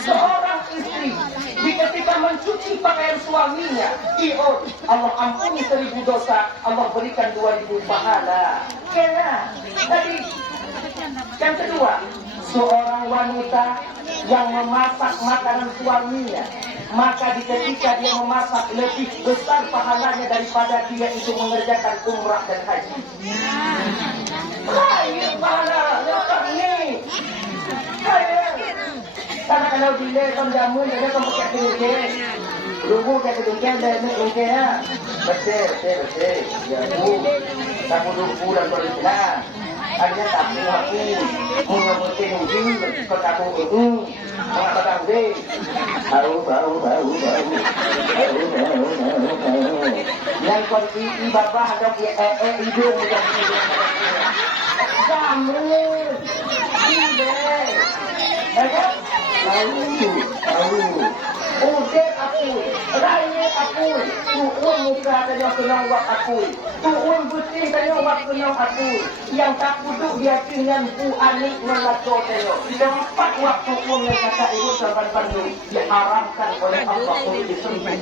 Seorang istri ketika mencuci pakaian suaminya, Allah ampuni 1000 dosa, Allah berikan 2000 pahala. Kena. Tadi yang kedua, seorang wanita yang memasak makanan suaminya, maka ketika dia memasak lebih besar pahalanya daripada dia itu mengerjakan umrah dan haji. Kaya pahalanya ini. Kaya. Karena kalau bila kamu jamu, dia akan pakai kedungkir. Lugu pakai kedungkir, dia nak kedungkir ya. Betul. Ya, tak perlu pulang berjalan. Hanya tak perlu aku mengambil uji, kau tak perlu Mga batangde. Bau. Yang kunci ibabah dok hidung yang kamu ide. Tahu. Udah aku, raya aku, tuun muka tanya kenal wak aku, tuun putih tanya wak kenal aku, yang tak duduk dia dengan pu anik melacot tanya, tempat waktu pun yang kata itu sampai pandu diharamkan oleh Allah untuk disembah.